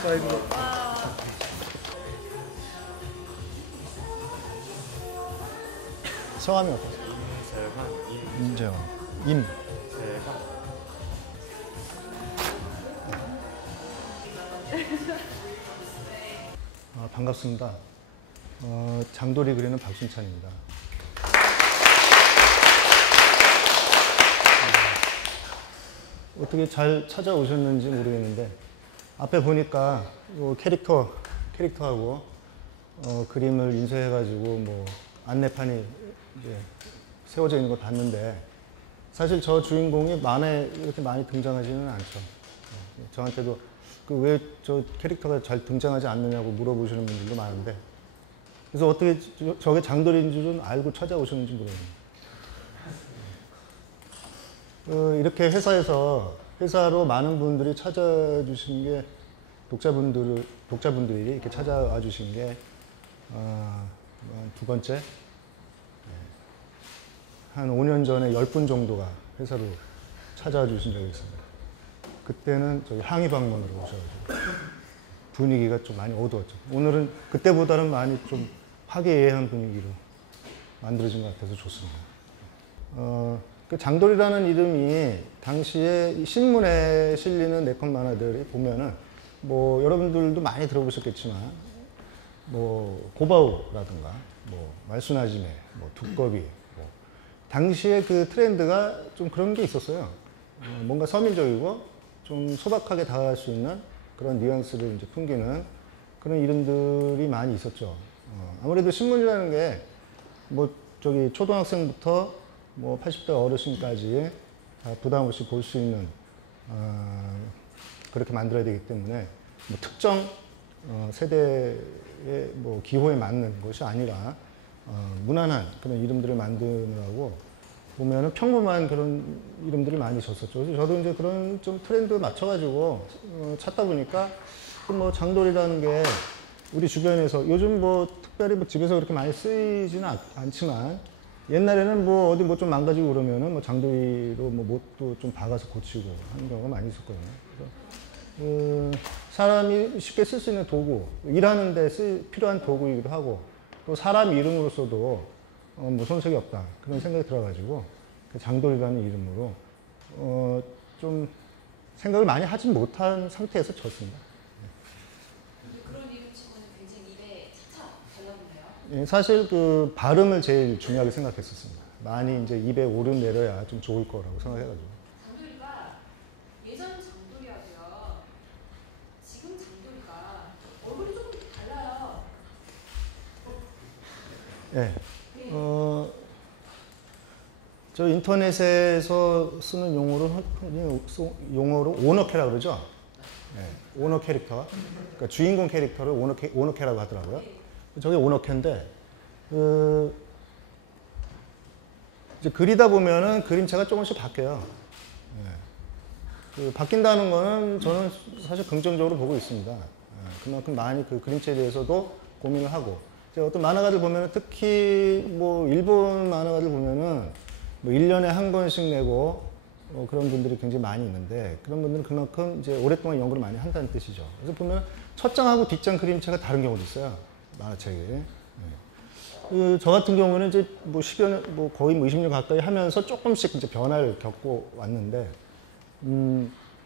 사이드로. 성함이 어떠세요? 임재환. 임. 반갑습니다. 장돌이 그리는 박순찬입니다. 어떻게 잘 찾아오셨는지 모르겠는데 앞에 보니까 요 캐릭터하고 그림을 인쇄해가지고 뭐 안내판이 이제 세워져 있는 걸 봤는데 사실 저 주인공이 만화에 이렇게 많이 등장하지는 않죠. 저한테도 그 왜 저 캐릭터가 잘 등장하지 않느냐고 물어보시는 분들도 많은데 그래서 어떻게 저게 장돌인 줄은 알고 찾아오셨는지 모르겠네요. 이렇게 회사로 많은 분들이 찾아주신 게 독자분들이 이렇게 찾아와 주신 게 두 번째, 한 5년 전에 10분 정도가 회사로 찾아와 주신 적이 있습니다. 그때는 저기 항의 방문으로 오셔가지고 분위기가 좀 많이 어두웠죠. 오늘은 그때보다는 많이 좀 화기애애한 분위기로 만들어진 것 같아서 좋습니다. 그 장돌이라는 이름이 당시에 신문에 실리는 네컷 만화들이 보면은 뭐 여러분들도 많이 들어보셨겠지만 뭐 고바오라든가 뭐 말순아지매, 뭐 두꺼비, 뭐 당시에 그 트렌드가 좀 그런 게 있었어요. 뭔가 서민적이고 좀 소박하게 다가갈 수 있는 그런 뉘앙스를 이제 풍기는 그런 이름들이 많이 있었죠. 아무래도 신문이라는 게 뭐 저기 초등학생부터 뭐 80대 어르신까지 다 부담 없이 볼 수 있는 그렇게 만들어야 되기 때문에 뭐 특정 세대의 뭐 기호에 맞는 것이 아니라 무난한 그런 이름들을 만드느라고 보면은 평범한 그런 이름들이 많이 졌었죠. 그래서 저도 이제 그런 좀 트렌드에 맞춰가지고 찾다 보니까 뭐 장돌이라는 게 우리 주변에서 요즘 뭐 특별히 뭐 집에서 그렇게 많이 쓰이지는 않지만 옛날에는 뭐 어디 뭐 좀 망가지고 그러면은 뭐 장돌이로 뭐 못도 좀 박아서 고치고 하는 경우가 많이 있었거든요. 그래서 사람이 쉽게 쓸 수 있는 도구, 일하는 데 필요한 도구이기도 하고 또 사람 이름으로서도 뭐 손색이 없다 그런 생각이 들어가지고 그 장돌이라는 이름으로 좀 생각을 많이 하지 못한 상태에서 졌습니다. 그런 이름 치고는 굉장히 입에 착착 달라붙네요. 예, 사실 그 발음을 제일 중요하게 생각했었습니다. 많이 이제 입에 오르내려야 좀 좋을 거라고 생각해가지고. 장돌이가 예전 장돌이하고요. 지금 장돌이가 얼굴이 조금 달라요. 예. 저 인터넷에서 쓰는 용어로 오너캐라 그러죠? 예, 오너 캐릭터. 그러니까 주인공 캐릭터를 오너캐라고 하더라고요. 저게 오너캐인데, 이제 그리다 보면은 그림체가 조금씩 바뀌어요. 예. 바뀐다는 거는 저는 사실 긍정적으로 보고 있습니다. 예, 그만큼 많이 그 그림체에 대해서도 고민을 하고, 어떤 만화가들 보면은 특히 뭐 일본 만화가들 보면은 뭐 1년에 한 권씩 내고 그런 분들이 굉장히 많이 있는데 그런 분들은 그만큼 이제 오랫동안 연구를 많이 한다는 뜻이죠. 그래서 보면 첫 장하고 뒷장 그림체가 다른 경우도 있어요. 만화책이. 네. 저 같은 경우는 이제 뭐 10여 년, 뭐 거의 뭐 20년 가까이 하면서 조금씩 이제 변화를 겪고 왔는데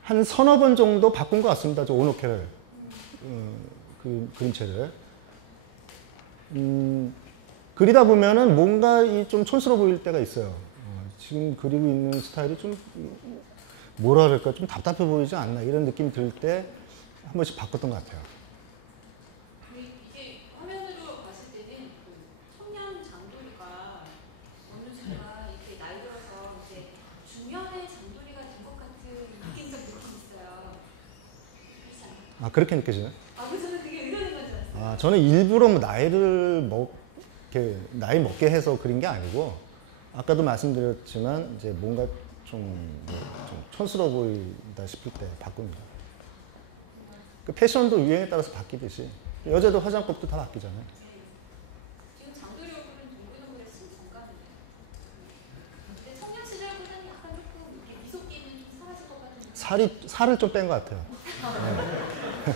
한 서너 번 정도 바꾼 것 같습니다. 저 오노케를 그림체를. 그리다 보면은 뭔가 좀 촌스러워 보일 때가 있어요. 지금 그리고 있는 스타일이 좀 뭐라 그럴까 좀 답답해 보이지 않나 이런 느낌이 들 때 한 번씩 바꿨던 것 같아요. 이게 화면으로 봤을 때는 그 청년 장돌이가 어느 순간 이렇게 나이 들어서 이제 중년의 장돌이가 된 것 같은 느낌적 느낌이 있어요. 그렇지 않아요? 아 그렇게 느껴지나요? 저는 그게 의도된 건 줄 알았어요. 아 저는 일부러 뭐 나이 먹게 해서 그린 게 아니고 아까도 말씀드렸지만 이제 뭔가 좀 촌스러워 보인다 싶을 때 바꿉니다. 그 패션도 유행에 따라서 바뀌듯이 여자도 화장법도 다 바뀌잖아요. 지금 장돌이 얼굴은 동글동글해 순간이에요. 근데 청년 시절보다는 약간 조금 이렇게 미소끼는 좀 사라질 것 같은. 살을 좀 뺀 것 같아요. 네.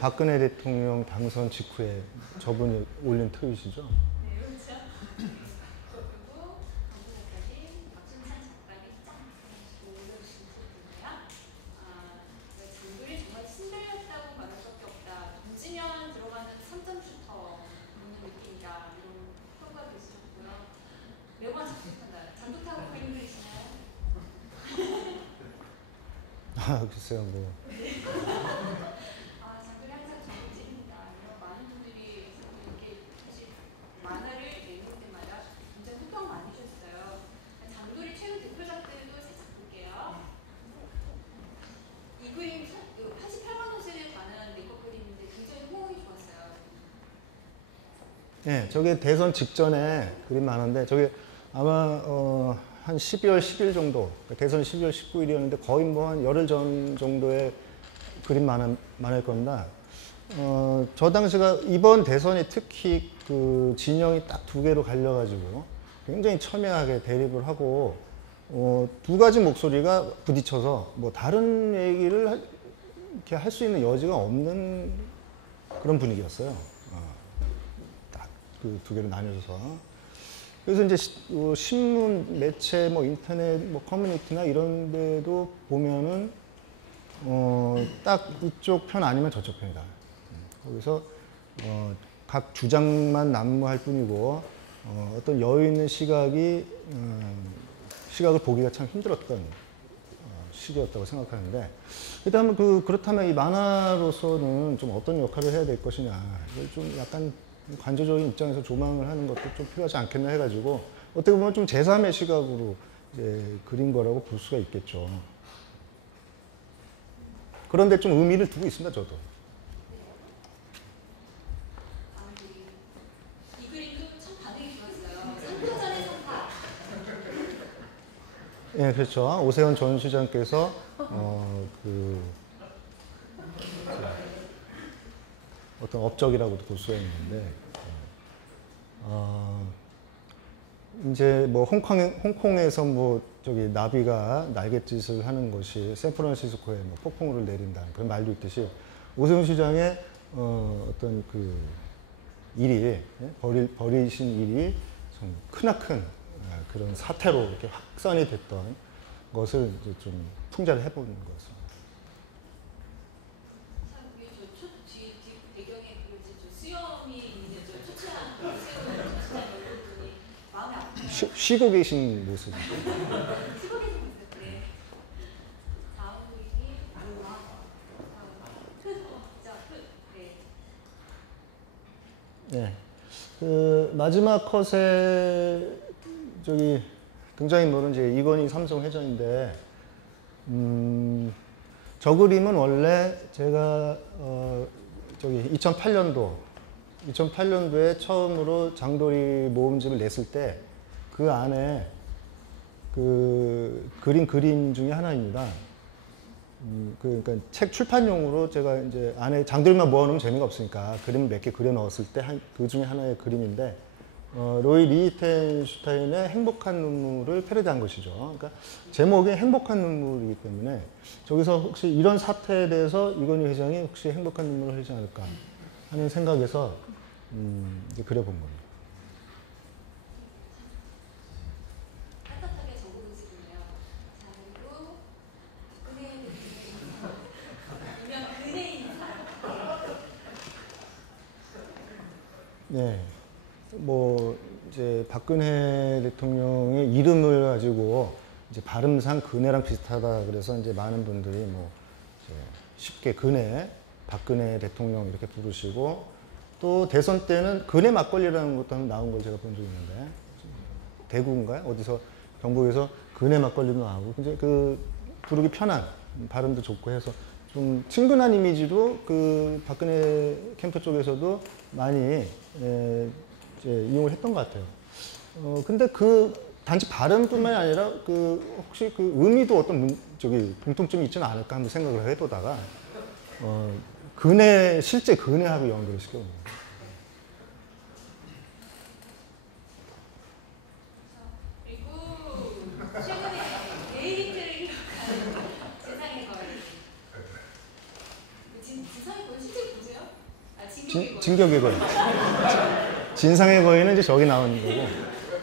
박근혜 대통령 당선 직후에 저분이 올린 트윗이죠. 네, 그렇죠. 그리고 강조 작가님, 박준찬 작가님 짱 올려주신 트윗인데요. 장돌이 정말 신들렸다고 말할 수밖에 없다. 던지면 들어가는 3점 슈터 보는 느낌이다. 이런 평가 글쓰셨고요. 매번 장도 타고 그림 그리시나요? 글쎄요, 뭐. 장돌이 항상 정직입니다. 많은 분들이 이렇게 사실 만화를 내놓을 때마다 굉장히 호평 많이 주셨어요. 장돌이 최근 대표작들도 살짝 볼게요. 이 그림 88만 원짜리에 관한 메이크업 그림인데 굉장히 호응이 좋았어요. 네, 저게 대선 직전에 그림 많은데 저게 아마 한 12월 10일 정도, 대선 12월 19일이었는데 거의 뭐 한 열흘 전 정도의 그림 많을 겁니다. 저 당시가 이번 대선이 특히 그 진영이 딱 두 개로 갈려가지고 굉장히 첨예하게 대립을 하고 두 가지 목소리가 부딪혀서 뭐 다른 얘기를 이렇게 할 수 있는 여지가 없는 그런 분위기였어요. 딱 그 두 개로 나뉘어져서. 그래서 이제 신문, 매체, 뭐 인터넷, 뭐 커뮤니티나 이런 데도 보면은 딱 이쪽 편 아니면 저쪽 편이다. 거기서 각 주장만 난무할 뿐이고 어떤 여유 있는 시각을 보기가 참 힘들었던 시기였다고 생각하는데 일단 그렇다면 이 만화로서는 좀 어떤 역할을 해야 될 것이냐 이걸 좀 약간 관조적인 입장에서 조망을 하는 것도 좀 필요하지 않겠나 해가지고 어떻게 보면 좀 제3의 시각으로 이제 그린 거라고 볼 수가 있겠죠. 그런데 좀 의미를 두고 있습니다, 저도. 이 그림도 참 반응이 좋았어요. 3파전의 3파. 예, 그렇죠. 오세훈 전 시장께서 어떤 업적이라고도 볼 수가 있는데 이제 뭐 홍콩에서 뭐 저기 나비가 날갯짓을 하는 것이 샌프란시스코에 뭐 폭풍우를 내린다는 그런 말도 있듯이 오세훈 시장의 어떤 그 일이 벌이신 일이 좀 크나큰 그런 사태로 이렇게 확산이 됐던 것을 이제 좀 풍자를 해보는 것입니다. 뒤 배경에 수염이 있는 초췌한 수염 얼굴이 마음이 아프네요. 쉬고 계신 모습. 쉬고 계신 모습. 네. 다음 그림이 네. 그 마지막 컷에 저기 등장인물은 이제 이건희 삼성 회장인데 저 그림은 원래 제가 저기 2008년도에 처음으로 장돌이 모음집을 냈을 때 그 안에 그 그림 중에 하나입니다. 그러니까 책 출판용으로 제가 이제 안에 장돌이만 모아놓으면 재미가 없으니까 그림 몇 개 그려 넣었을 때 그 중에 하나의 그림인데 로이 리히텐슈타인의 행복한 눈물을 패러디한 것이죠. 그러니까 제목이 행복한 눈물이기 때문에 저기서 혹시 이런 사태에 대해서 이건희 회장이 혹시 행복한 눈물을 흘리지 않을까 하는 생각에서 이제 그려본 겁니다. 따뜻하게 적어본 식이네요. 자, 그리고 유명 근혜인 사람. 네. 뭐 이제 박근혜 대통령의 이름을 가지고 이제 발음상 근혜랑 비슷하다 그래서 이제 많은 분들이 뭐 이제 쉽게 박근혜 대통령 이렇게 부르시고 또 대선 때는 근혜 막걸리라는 것도 한번 나온 걸 제가 본 적이 있는데 대구인가요? 어디서 경북에서 근혜 막걸리도 나오고 이제 그 부르기 편한 발음도 좋고 해서 좀 친근한 이미지도 그 박근혜 캠프 쪽에서도 많이 이제 이용을 했던 것 같아요. 근데 단지 발음뿐만이 아니라 혹시 그 의미도 어떤 공통점이 있지는 않을까 한번 생각을 해보다가 실제 근혜하고 연결을 시켜봅니다. 그리고 최근에 데이트를 기록한 지상의 거리. 지상의 거리 실제 진격의 거인. 진상의 거인은 이제 저기 나오는 거고,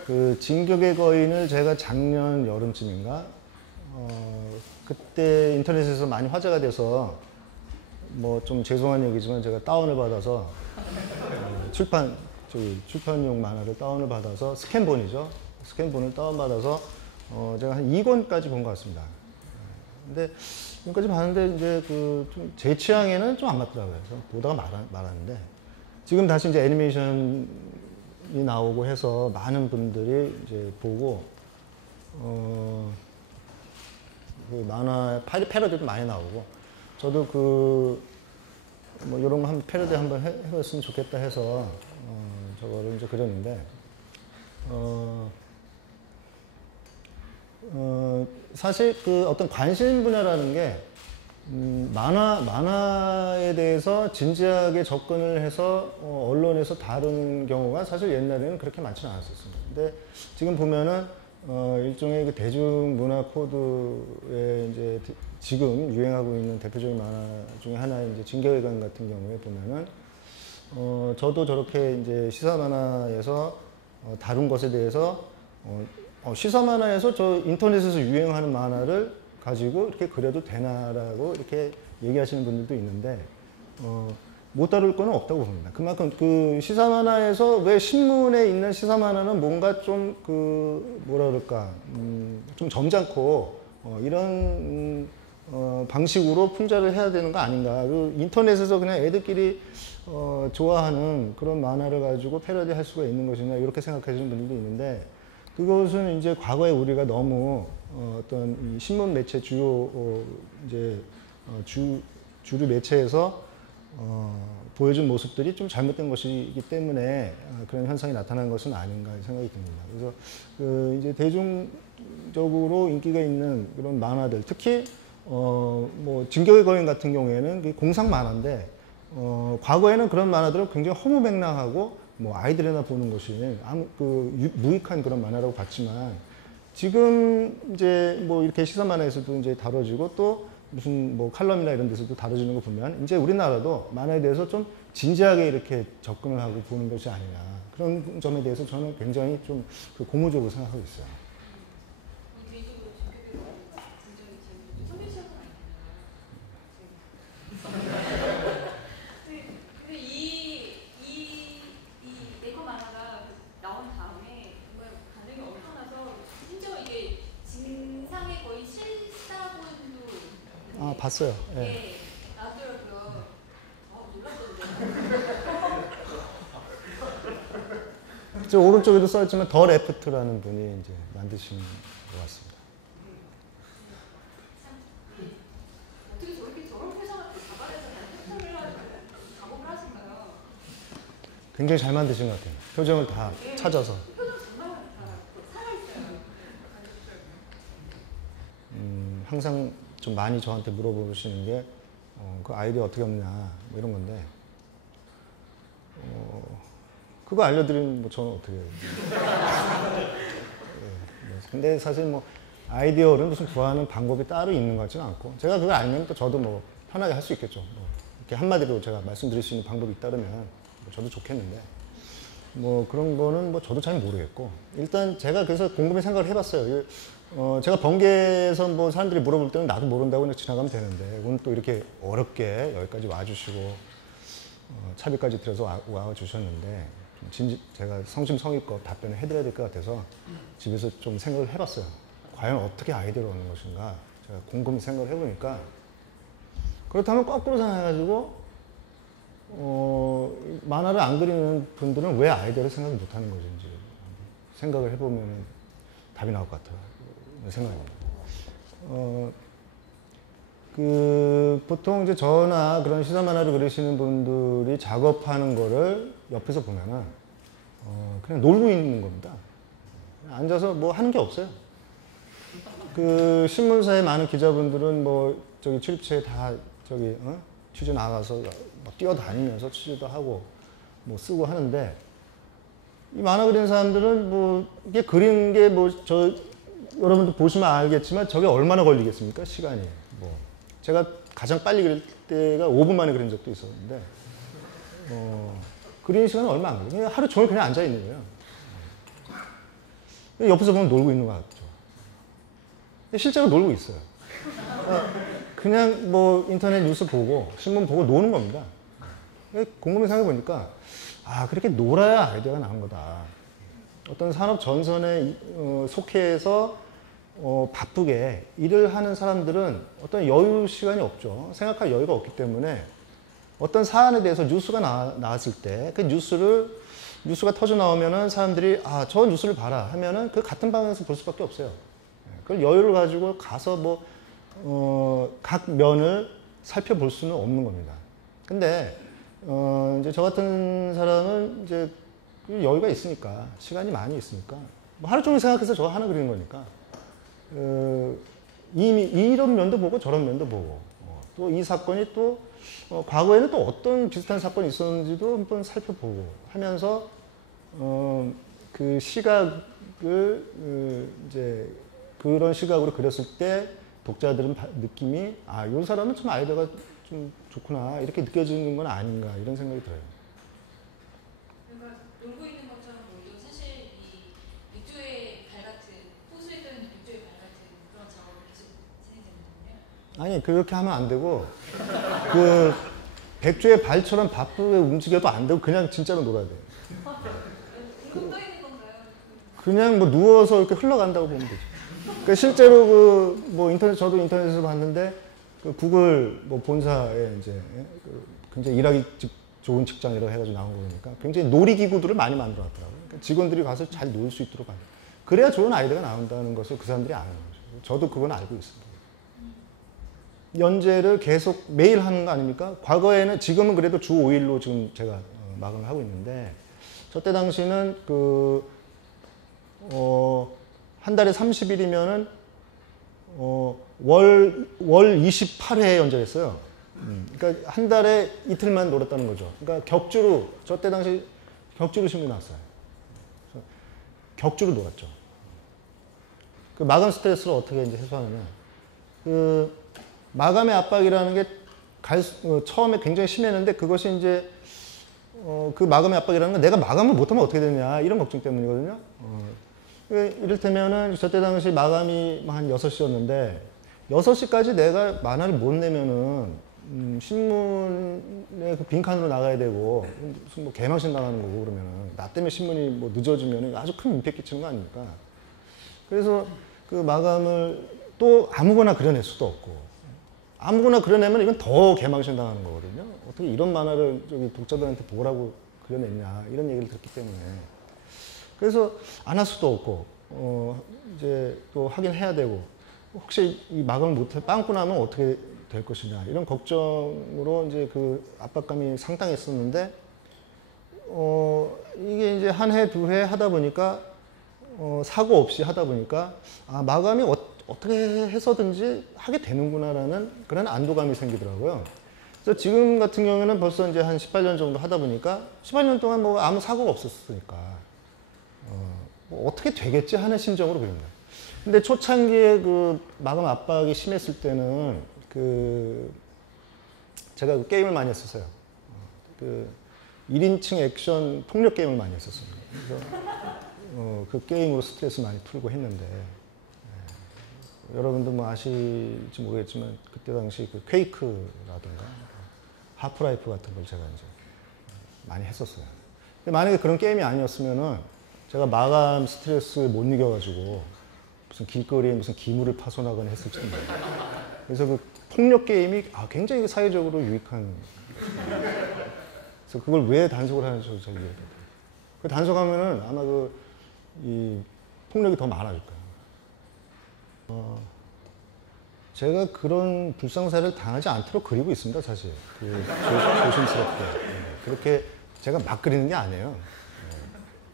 그 진격의 거인을 제가 작년 여름쯤인가, 그때 인터넷에서 많이 화제가 돼서, 뭐 좀 죄송한 얘기지만 제가 다운을 받아서, 출판용 만화를 다운을 받아서, 스캔본이죠. 스캔본을 다운받아서, 제가 한 2권까지 본 것 같습니다. 근데, 지금까지 봤는데, 이제 좀 제 취향에는 좀 안 맞더라고요. 그래서 보다가 말았는데, 지금 다시 이제 애니메이션이 나오고 해서 많은 분들이 이제 보고, 그 만화, 패러디도 많이 나오고, 저도 뭐 이런 거 패러디 한번 해봤으면 좋겠다 해서, 저거를 이제 그렸는데, 사실 그 어떤 관심 분야라는 게, 만화에 대해서 진지하게 접근을 해서 언론에서 다루는 경우가 사실 옛날에는 그렇게 많지는 않았었습니다. 근데 지금 보면은 일종의 그 대중문화 코드에 이제 지금 유행하고 있는 대표적인 만화 중에 하나인 이제 진격의 거인 같은 경우에 보면은 저도 저렇게 이제 시사 만화에서 다룬 것에 대해서 시사 만화에서 저 인터넷에서 유행하는 만화를 가지고 이렇게 그려도 되나라고 이렇게 얘기하시는 분들도 있는데 못 다룰 거는 없다고 봅니다. 그만큼 그 시사 만화에서 왜 신문에 있는 시사 만화는 뭔가 좀 뭐라 그럴까 좀 점잖고 이런 방식으로 풍자를 해야 되는 거 아닌가. 인터넷에서 그냥 애들끼리 좋아하는 그런 만화를 가지고 패러디 할 수가 있는 것이냐 이렇게 생각하시는 분들도 있는데 그것은 이제 과거에 우리가 너무 어떤 이 신문 매체 주요 주류 매체에서 보여준 모습들이 좀 잘못된 것이기 때문에 그런 현상이 나타난 것은 아닌가 생각이 듭니다. 그래서 이제 대중적으로 인기가 있는 그런 만화들, 특히 뭐 진격의 거인 같은 경우에는 공상 만화인데 과거에는 그런 만화들은 굉장히 허무맹랑하고 뭐 아이들이나 보는 것이 무익한 그런 만화라고 봤지만 지금 이제 뭐 이렇게 시사 만화에서도 이제 다뤄지고 또 무슨 뭐 칼럼이나 이런 데서도 다뤄지는 거 보면 이제 우리나라도 만화에 대해서 좀 진지하게 이렇게 접근을 하고 보는 것이 아니냐 그런 점에 대해서 저는 굉장히 좀 고무적으로 생각하고 있어요. 아, 봤어요. 예. 네, 나더라고요. 놀랐던데. 저 오른쪽에도 써있지만 더 레프트라는 분이 이제 만드신 것 같습니다. 어떻게 저런 회사가 가발에서 작업을 하신가요? 굉장히 잘 만드신 것 같아요. 표정을 다 찾아서. 표정 정말 살아있어요. 항상 좀 많이 저한테 물어보시는 게, 그 아이디어 어떻게 없냐, 뭐 이런 건데, 그거 알려드리면 뭐 저는 어떻게 해요. 근데 사실 뭐 아이디어를 무슨 구하는 방법이 따로 있는 것 같지는 않고, 제가 그걸 알면 또 저도 뭐 편하게 할 수 있겠죠. 뭐 이렇게 한마디로 제가 말씀드릴 수 있는 방법이 있다면 뭐 저도 좋겠는데, 뭐 그런 거는 뭐 저도 잘 모르겠고, 일단 제가 그래서 곰곰이 생각을 해봤어요. 제가 번개에서 뭐 사람들이 물어볼 때는 나도 모른다고 그냥 지나가면 되는데, 오늘 또 이렇게 어렵게 여기까지 와주시고, 차비까지 들여서 와주셨는데, 제가 성심성의껏 답변을 해드려야 될 것 같아서 집에서 좀 생각을 해봤어요. 과연 어떻게 아이디어를 얻는 것인가. 제가 곰곰이 생각을 해보니까, 그렇다면 거꾸로 생각해가지고, 만화를 안 그리는 분들은 왜 아이디어를 생각을 못하는 것인지 생각을 해보면 답이 나올 것 같아요. 생각입니다. 보통 이제 저나 그런 시사 만화를 그리시는 분들이 작업하는 거를 옆에서 보면은, 그냥 놀고 있는 겁니다. 앉아서 뭐 하는 게 없어요. 신문사의 많은 기자분들은 뭐, 출입처에 다, 취재 나가서 막 뛰어다니면서 취재도 하고, 뭐 쓰고 하는데, 이 만화 그리는 사람들은 뭐, 이게 그린 게 뭐, 여러분들 보시면 알겠지만 저게 얼마나 걸리겠습니까? 시간이. 제가 가장 빨리 그릴 때가 5분 만에 그린 적도 있었는데, 그리는 시간은 얼마 안 걸려요. 그냥 하루 종일 그냥 앉아 있는 거예요. 옆에서 보면 놀고 있는 것 같죠. 실제로 놀고 있어요. 그냥 뭐 인터넷 뉴스 보고 신문 보고 노는 겁니다. 곰곰이 생각해 보니까 그렇게 놀아야 아이디어가 나온 거다. 어떤 산업 전선에 속해서 바쁘게 일을 하는 사람들은 어떤 여유 시간이 없죠. 생각할 여유가 없기 때문에 어떤 사안에 대해서 뉴스가 나왔을 때 그 뉴스가 터져 나오면은 사람들이 저 뉴스를 봐라 하면은 그 같은 방향에서 볼 수밖에 없어요. 그걸 여유를 가지고 가서 각 면을 살펴볼 수는 없는 겁니다. 근데 이제 저 같은 사람은 이제 여유가 있으니까, 시간이 많이 있으니까 하루 종일 생각해서 저거 하나 그리는 거니까 이미 이런 면도 보고 저런 면도 보고 또 이 사건이 또 과거에는 또 어떤 비슷한 사건이 있었는지도 한번 살펴보고 하면서 그 시각을 이제 그런 시각으로 그렸을 때 독자들은 느낌이 이 사람은 좀 아이디어가 좀 좋구나 이렇게 느껴지는 건 아닌가 이런 생각이 들어요. 그러니까 놀고 있는 것처럼 보여도 사실 이 백조의 발 같은 호수에 뜨는 백조의 발 같은 그런 작업이 계속 진행되는 거예요? 아니 그렇게 하면 안 되고 그 백조의 발처럼 바쁘게 움직여도 안 되고 그냥 진짜로 놀아야 돼요. 떠 있는 건가요? 그냥 뭐 누워서 이렇게 흘러간다고 보면 되죠. 그러니까 실제로 저도 인터넷에서 봤는데 그 구글 본사에 이제 굉장히 일하기 좋은 직장이라고 해가지고 나온 거 보니까 굉장히 놀이기구들을 많이 만들어 놨더라고요. 그러니까 직원들이 가서 잘 놀 수 있도록 하는. 그래야 좋은 아이디어가 나온다는 것을 그 사람들이 아는 거죠. 저도 그건 알고 있습니다. 연재를 계속 매일 하는 거 아닙니까? 과거에는, 지금은 그래도 주 5일로 지금 제가 마감을 하고 있는데, 저때 당시는 한 달에 30일이면은, 월 28회 연재했어요. 그러니까 한 달에 이틀만 놀았다는 거죠. 그러니까 격주로, 저때 당시 격주로 신문이 나왔어요. 격주로 놀았죠. 그 마감 스트레스를 어떻게 이제 해소하느냐. 마감의 압박이라는 게 처음에 굉장히 심했는데 그것이 이제 그 마감의 압박이라는 건 내가 마감을 못하면 어떻게 되냐 이런 걱정 때문이거든요. 이를테면은 저때 당시 마감이 한 6시였는데 6시까지 내가 만화를 못 내면은 신문에 그 빈칸으로 나가야 되고 무슨 뭐 개망신 당하는 거고 그러면은 나 때문에 신문이 뭐 늦어지면은 아주 큰 민폐 끼치는 거 아닙니까? 그래서 그 마감을 또 아무거나 그려낼 수도 없고 아무거나 그려내면 이건 더 개망신 당하는 거거든요. 어떻게 이런 만화를 저기 독자들한테 보라고 그려냈냐 이런 얘기를 듣기 때문에 그래서 안 할 수도 없고 이제 또 하긴 해야 되고 혹시 이 마감을 못해 빵꾸 나면 어떻게 될 것이냐 이런 걱정으로 이제 그 압박감이 상당했었는데 이게 이제 한 해, 두 해 하다 보니까 사고 없이 하다 보니까 마감이 어떻게 해서든지 하게 되는구나라는 그런 안도감이 생기더라고요. 그래서 지금 같은 경우에는 벌써 이제 한 18년 정도 하다 보니까 18년 동안 뭐 아무 사고가 없었으니까 뭐 어떻게 되겠지 하는 심정으로 그립니다. 근데 초창기에 그 마감 압박이 심했을 때는 제가 그 게임을 많이 했었어요. 1인칭 액션 폭력 게임을 많이 했었습니다. 그래서 그 게임으로 스트레스 많이 풀고 했는데 여러분도 뭐 아실지 모르겠지만 그때 당시 그 퀘이크라든가 하프라이프 같은 걸 제가 이제 많이 했었어요. 근데 만약에 그런 게임이 아니었으면은 제가 마감 스트레스를 못 이겨가지고 무슨 길거리에 무슨 기물을 파손하거나 했을지도 몰라요. 그래서 그 폭력 게임이 굉장히 사회적으로 유익한. 그래서 그걸 왜 단속을 하는지 저도 잘 이해해요. 그 단속하면은 아마 이 폭력이 더 많아질 거예요. 제가 그런 불상사를 당하지 않도록 그리고 있습니다, 사실. 조심스럽게. 그렇게 제가 막 그리는 게 아니에요.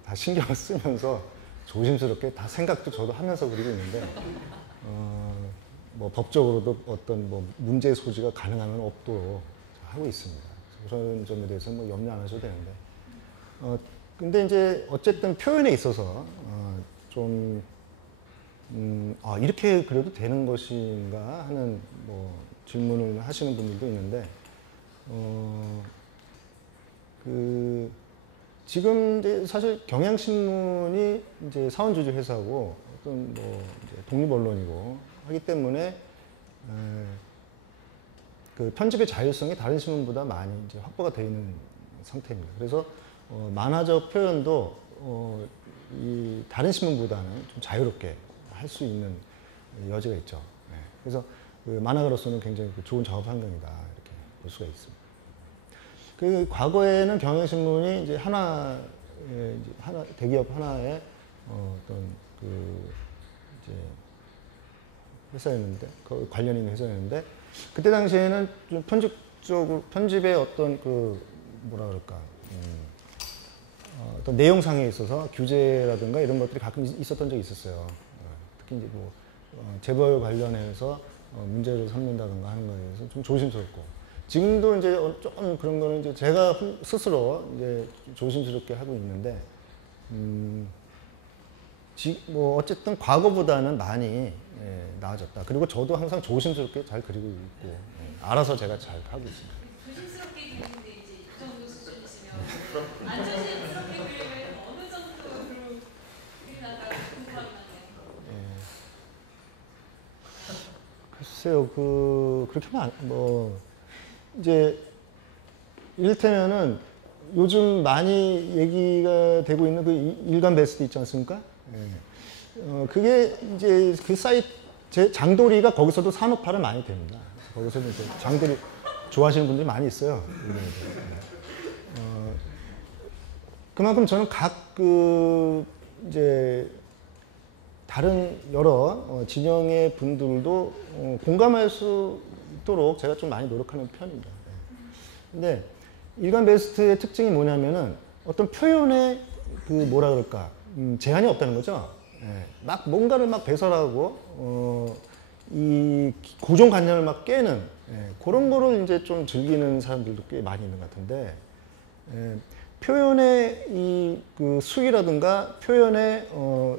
다 신경을 쓰면서 조심스럽게 다 생각도 저도 하면서 그리고 있는데, 뭐 법적으로도 어떤 뭐 문제 소지가 가능하면 없도록 하고 있습니다. 그런 점에 대해서 뭐 염려 안 하셔도 되는데. 근데 이제 어쨌든 표현에 있어서 좀 이렇게 그려도 되는 것인가 하는 뭐 질문을 하시는 분들도 있는데 그 지금 이제 사실 경향신문이 이제 사원주주 회사고 어떤 뭐 이제 독립 언론이고 하기 때문에 그 편집의 자율성이 다른 신문보다 많이 이제 확보가 되어 있는 상태입니다. 그래서 만화적 표현도 이 다른 신문보다는 좀 자유롭게 할 수 있는 여지가 있죠. 네. 그래서 그 만화가로서는 굉장히 좋은 작업 환경이다 이렇게 볼 수가 있습니다. 그 과거에는 경향신문이 이제 대기업 하나의 어떤 그 이제 회사였는데 그 관련 있는 회사였는데 그때 당시에는 좀 편집의 어떤 그 뭐라 그럴까 어떤 내용상에 있어서 규제라든가 이런 것들이 가끔 있었던 적이 있었어요. 특히 이제 뭐 재벌 관련해서 문제를 삼는다든가 하는 거에 대해서 좀 조심스럽고 지금도 이제 조금 그런 거는 이제 제가 스스로 이제 조심스럽게 하고 있는데 뭐 어쨌든 과거보다는 많이 나아졌다. 그리고 저도 항상 조심스럽게 잘 그리고 있고 알아서 제가 잘 하고 있습니다. 조심스럽게 그리는데 이제 이 정도 수준이시면 안 조심스럽게 그리면 어느 정도로 그리나가 궁금하긴 하네요. 글쎄요, 그렇게 하면 뭐 이제 이를테면은 요즘 많이 얘기가 되고 있는 그 일간 베스트 있지 않습니까? 그게 이제 그 사이트 장도리가 거기서도 산업화를 많이 됩니다. 거기서도 이제 장도리 좋아하시는 분들이 많이 있어요. 그만큼 저는 이제 다른 여러 진영의 분들도 공감할 수 있도록 제가 좀 많이 노력하는 편입니다. 근데 일간 베스트의 특징이 뭐냐면은 어떤 표현의 그 뭐라 그럴까 제한이 없다는 거죠. 막 뭔가를 막 배설하고 이 고정관념을 막 깨는 그런 거를 이제 좀 즐기는 사람들도 꽤 많이 있는 것 같은데 표현의 그 수위라든가 표현의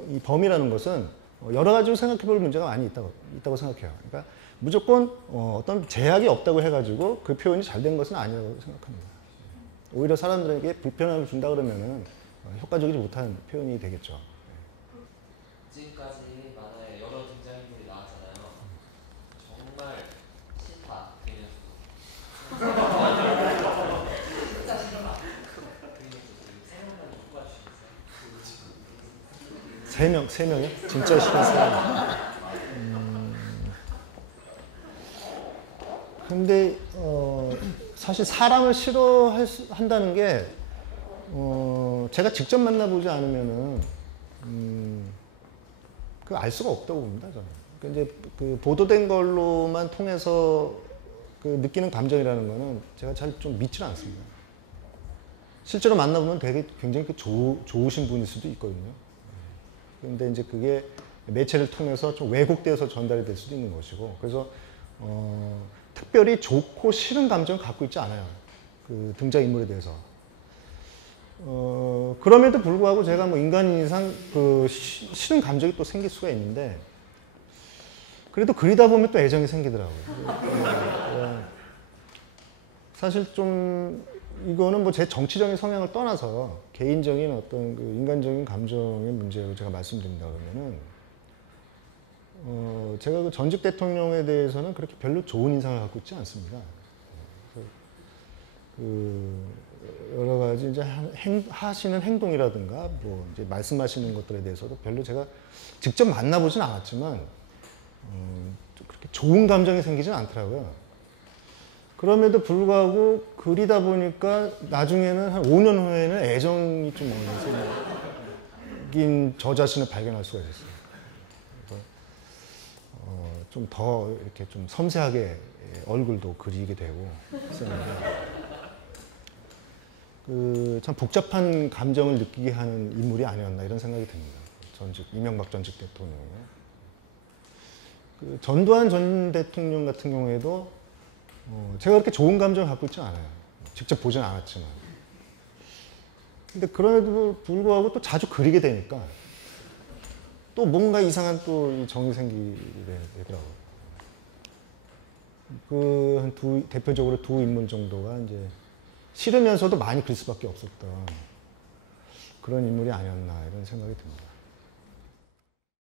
이 범위라는 것은 여러 가지로 생각해 볼 문제가 많이 있다고 생각해요. 그러니까 무조건 어떤 제약이 없다고 해가지고 그 표현이 잘 된 것은 아니라고 생각합니다. 오히려 사람들에게 불편함을 준다 그러면은 효과적이지 못한 표현이 되겠죠. 지금까지 만화에 여러 등장인물이 나왔잖아요. 정말 싫다 진짜 싫다. 세 명이요? 진짜 싫어서. 근데 사실 사람을 싫어한다는 게 제가 직접 만나보지 않으면은 그 알 수가 없다고 봅니다 저는. 그러니까 이제 그 보도된 걸로만 통해서 그 느끼는 감정이라는 거는 제가 잘 좀 믿지는 않습니다. 실제로 만나보면 되게 굉장히 좋으신 분일 수도 있거든요. 근데 이제 그게 매체를 통해서 좀 왜곡돼서 전달이 될 수도 있는 것이고, 그래서 특별히 좋고 싫은 감정을 갖고 있지 않아요. 그 등장인물에 대해서. 그럼에도 불구하고 제가 뭐 인간인 이상 그 싫은 감정이 또 생길 수가 있는데, 그래도 그리다 보면 또 애정이 생기더라고요. 사실 좀 이거는 뭐 제 정치적인 성향을 떠나서 개인적인 어떤 그 인간적인 감정의 문제로 제가 말씀드린다 그러면은 제가 그 전직 대통령에 대해서는 그렇게 별로 좋은 인상을 갖고 있지 않습니다. 그 여러 가지 이제 하시는 행동이라든가 뭐 이제 말씀하시는 것들에 대해서도 별로 제가 직접 만나보진 않았지만 그렇게 좋은 감정이 생기진 않더라고요. 그럼에도 불구하고 그리다 보니까 나중에는 한 5년 후에는 애정이 좀 생긴 저 자신을 발견할 수가 있었어요. 좀 더 이렇게 좀 섬세하게 얼굴도 그리게 되고 참 복잡한 감정을 느끼게 하는 인물이 아니었나 이런 생각이 듭니다. 이명박 전직 대통령이. 그 전두환 전 대통령 같은 경우에도 제가 그렇게 좋은 감정을 갖고 있지 않아요. 직접 보진 않았지만. 근데 그럼에도 불구하고 또 자주 그리게 되니까 또 뭔가 이상한 또 정이 생기게 되더라고요. 대표적으로 두 인물 정도가 이제 싫으면서도 많이 그릴 수밖에 없었던 그런 인물이 아니었나 이런 생각이 듭니다.